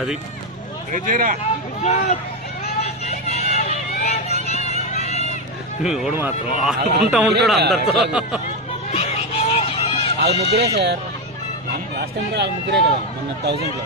అది ఓడు మాత్రం ఆడుకుంటా ఉంటాడు అందరితో. వాళ్ళు ముగ్గురే సార్, లాస్ట్ టైం కూడా వాళ్ళు ముగ్గురే కదా మొన్న 1000లో.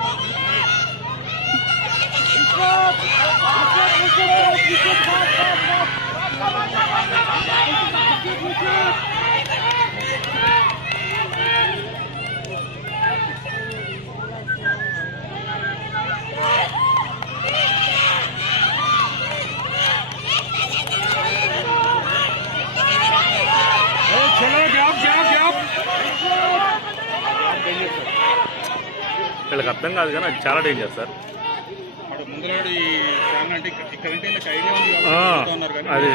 వీళ్ళకి అర్థం కాదు కానీ అది చాలా డేంజర్ సార్. అది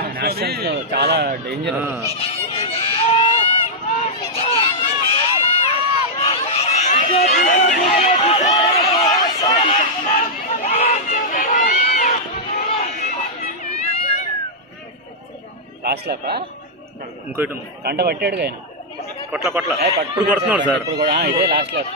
చాలా డేంజర్. లాస్ట్ లాపా ఇంకోటి కంట పట్టాడుగా ఆయన. కొట్ల ఇప్పుడు కొడుతున్నాడు సార్. ఇప్పుడు కూడా ఇదే లాస్ట్ లాప్.